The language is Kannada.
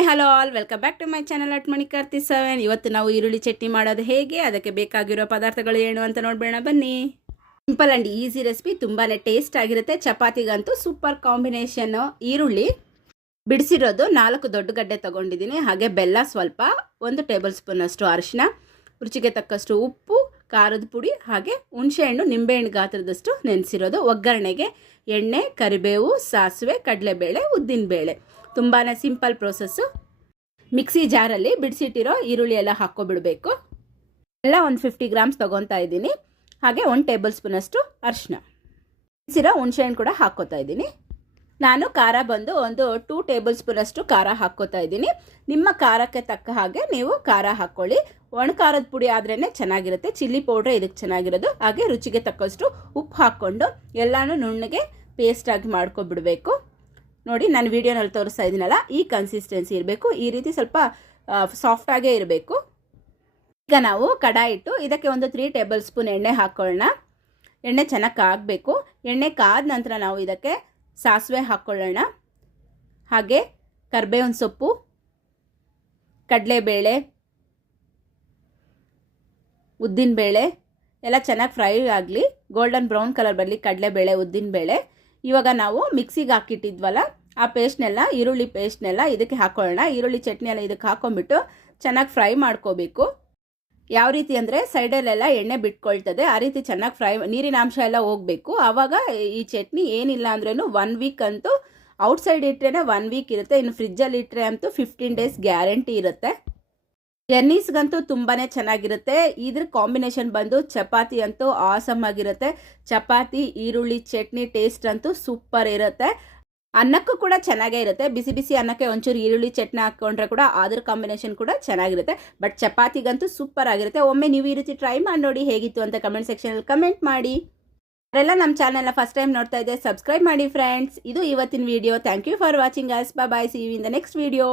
Hi, hello all. Welcome back to my channel at Manikarthi seven. ಇವತ್ತು ನಾವು ಈರುಳ್ಳಿ ಚಟ್ನಿ ಮಾಡೋದು ಹೇಗೆ? ಅದಕ್ಕೆ ಬೇಕಾಗಿರೋ ಪದಾರ್ಥಗಳು ಏನು ಅಂತ ನೋಡ್ಬೇಡ ಬನ್ನಿ. ಸಿಂಪಲ್ ಆ್ಯಂಡ್ ಈಸಿ ರೆಸಿಪಿ ತುಂಬಾ ಟೇಸ್ಟ್ ಆಗಿರುತ್ತೆ. ಚಪಾತಿಗಂತೂ ಸೂಪರ್ ಕಾಂಬಿನೇಷನ್ನು ಈರುಳ್ಳಿ ಬಿಡಿಸಿರೋದು ನಾಲ್ಕು ದೊಡ್ಡ ಗಡ್ಡೆ ತೊಗೊಂಡಿದ್ದೀನಿ. ಹಾಗೆ ಬೆಲ್ಲ ಸ್ವಲ್ಪ, ಒಂದು ಟೇಬಲ್ ಸ್ಪೂನ್ ಅಷ್ಟು ಅರಿಶಿನ, ರುಚಿಗೆ ತಕ್ಕಷ್ಟು ಉಪ್ಪು, ಖಾರದ ಪುಡಿ, ಹಾಗೆ ಹುಣಸೆಹಣ್ಣು ನಿಂಬೆಹಣ್ಣು ಗಾತ್ರದಷ್ಟು ನೆನೆಸಿರೋದು. ಒಗ್ಗರಣೆಗೆ ಎಣ್ಣೆ, ಕರಿಬೇವು, ಸಾಸಿವೆ, ಕಡಲೆಬೇಳೆ, ಉದ್ದಿನಬೇಳೆ. ತುಂಬಾ ಸಿಂಪಲ್ ಪ್ರೋಸೆಸ್ಸು. ಮಿಕ್ಸಿ ಜಾರಲ್ಲಿ ಬಿಡಿಸಿಟ್ಟಿರೋ ಈರುಳ್ಳಿ ಎಲ್ಲ ಹಾಕ್ಕೊಬಿಡಬೇಕು. ಎಲ್ಲ ಒಂದು ಫಿಫ್ಟಿ ಗ್ರಾಮ್ಸ್ ತೊಗೊತಾ ಇದ್ದೀನಿ. ಹಾಗೆ ಒಂದು ಟೇಬಲ್ ಸ್ಪೂನಷ್ಟು ಅರಿಶಿನ ಬಿಡಿಸಿರೋ ಹುಣಸೆಹಣ್ಣು ಕೂಡ ಹಾಕ್ಕೋತಾ ಇದ್ದೀನಿ. ನಾನು ಖಾರ ಬಂದು ಒಂದು ಟೂ ಟೇಬಲ್ ಸ್ಪೂನಷ್ಟು ಖಾರ ಹಾಕ್ಕೋತಾ ಇದ್ದೀನಿ. ನಿಮ್ಮ ಖಾರಕ್ಕೆ ತಕ್ಕ ಹಾಗೆ ನೀವು ಖಾರ ಹಾಕ್ಕೊಳ್ಳಿ. ಒಣ ಖಾರದ ಪುಡಿ ಆದ್ರೇ ಚೆನ್ನಾಗಿರುತ್ತೆ. ಚಿಲ್ಲಿ ಪೌಡ್ರ್ ಇದಕ್ಕೆ ಚೆನ್ನಾಗಿರೋದು. ಹಾಗೆ ರುಚಿಗೆ ತಕ್ಕಷ್ಟು ಉಪ್ಪು ಹಾಕ್ಕೊಂಡು ಎಲ್ಲನೂ ನುಣ್ಣಗೆ ಪೇಸ್ಟಾಗಿ ಮಾಡ್ಕೊಬಿಡಬೇಕು. ನೋಡಿ, ನಾನು ವಿಡಿಯೋನಲ್ಲಿ ತೋರಿಸ್ತಾ ಇದ್ದೀನಲ್ಲ, ಈ ಕನ್ಸಿಸ್ಟೆನ್ಸಿ ಇರಬೇಕು. ಈ ರೀತಿ ಸ್ವಲ್ಪ ಸಾಫ್ಟಾಗೇ ಇರಬೇಕು. ಈಗ ನಾವು ಕಡಾಯಿ ಇಟ್ಟು, ಇದಕ್ಕೆ ಒಂದು ತ್ರೀ ಟೇಬಲ್ ಸ್ಪೂನ್ ಎಣ್ಣೆ ಹಾಕ್ಕೊಳ್ಳೋಣ ಎಣ್ಣೆ ಚೆನ್ನಾಗಿ ಕಾಗಬೇಕು. ಎಣ್ಣೆ ಕಾದ ನಂತರ ನಾವು ಇದಕ್ಕೆ ಸಾಸಿವೆ ಹಾಕ್ಕೊಳ್ಳೋಣ ಹಾಗೆ ಕರ್ಬೇವಿನ ಸೊಪ್ಪು, ಕಡಲೆಬೇಳೆ, ಉದ್ದಿನಬೇಳೆ, ಎಲ್ಲ ಚೆನ್ನಾಗಿ ಫ್ರೈ ಆಗಲಿ. ಗೋಲ್ಡನ್ ಬ್ರೌನ್ ಕಲರ್ ಬರಲಿ ಕಡಲೆಬೇಳೆ, ಉದ್ದಿನಬೇಳೆ. ಇವಾಗ ನಾವು ಮಿಕ್ಸಿಗೆ ಹಾಕಿಟ್ಟಿದ್ವಲ್ಲ ಆ ಪೇಸ್ಟ್ನೆಲ್ಲ, ಈರುಳ್ಳಿ ಪೇಸ್ಟ್ನೆಲ್ಲ ಇದಕ್ಕೆ ಹಾಕೊಳ್ಳೋಣ. ಈರುಳ್ಳಿ ಚಟ್ನಿ ಎಲ್ಲ ಇದಕ್ಕೆ ಹಾಕೊಂಡ್ಬಿಟ್ಟು ಚೆನ್ನಾಗಿ ಫ್ರೈ ಮಾಡ್ಕೋಬೇಕು. ಯಾವ ರೀತಿ ಅಂದರೆ ಸೈಡಲ್ಲೆಲ್ಲ ಎಣ್ಣೆ ಬಿಟ್ಕೊಳ್ತದೆ. ಆ ರೀತಿ ಚೆನ್ನಾಗಿ ಫ್ರೈ ನೀರಿನ ಅಂಶ ಎಲ್ಲ ಹೋಗಬೇಕು. ಆವಾಗ ಈ ಚಟ್ನಿ ಏನಿಲ್ಲ ಅಂದ್ರೂ ಒನ್ ವೀಕ್ ಅಂತೂ ಔಟ್ಸೈಡ್ ಇಟ್ಟರೆ ಒನ್ ವೀಕ್ ಇರುತ್ತೆ. ಇನ್ನು ಫ್ರಿಜ್ಜಲ್ಲಿ ಇಟ್ಟರೆ ಅಂತೂ ಫಿಫ್ಟೀನ್ ಡೇಸ್ ಗ್ಯಾರಂಟಿ ಇರುತ್ತೆ. ಜರ್ನೀಸ್ಗಂತೂ ತುಂಬಾ ಚೆನ್ನಾಗಿರುತ್ತೆ. ಇದ್ರ ಕಾಂಬಿನೇಷನ್ ಬಂದು ಚಪಾತಿ ಅಂತೂ ಆಸಮ್ ಆಗಿರುತ್ತೆ. ಚಪಾತಿ, ಈರುಳ್ಳಿ, ಚಟ್ನಿ ಟೇಸ್ಟ್ ಅಂತೂ ಸೂಪರ್ ಇರುತ್ತೆ. ಅನ್ನಕ್ಕೂ ಕೂಡ ಚೆನ್ನಾಗೇ ಇರುತ್ತೆ. ಬಿಸಿ ಬಿಸಿ ಅನ್ನಕ್ಕೆ ಒಂಚೂರು ಈರುಳ್ಳಿ ಚಟ್ನಿ ಹಾಕ್ಕೊಂಡ್ರೆ ಕೂಡ ಅದ್ರ ಕಾಂಬಿನೇಷನ್ ಕೂಡ ಚೆನ್ನಾಗಿರುತ್ತೆ. ಬಟ್ ಚಪಾತಿಗಂತೂ ಸೂಪರ್ ಆಗಿರುತ್ತೆ. ಒಮ್ಮೆ ನೀವು ಈ ರೀತಿ ಟ್ರೈ ಮಾಡಿ ನೋಡಿ ಹೇಗಿತ್ತು ಅಂತ ಕಮೆಂಟ್ ಸೆಕ್ಷನಲ್ಲಿ ಕಮೆಂಟ್ ಮಾಡಿ. ಅವರೆಲ್ಲ ನಮ್ಮ ಚಾನಲ್ನ ಫಸ್ಟ್ ಟೈಮ್ ನೋಡ್ತಾ ಇದ್ದೆ ಸಬ್ಸ್ಕ್ರೈಬ್ ಮಾಡಿ ಫ್ರೆಂಡ್ಸ್ ಇದು ಇವತ್ತಿನ video thank you for watching us bye see in the next video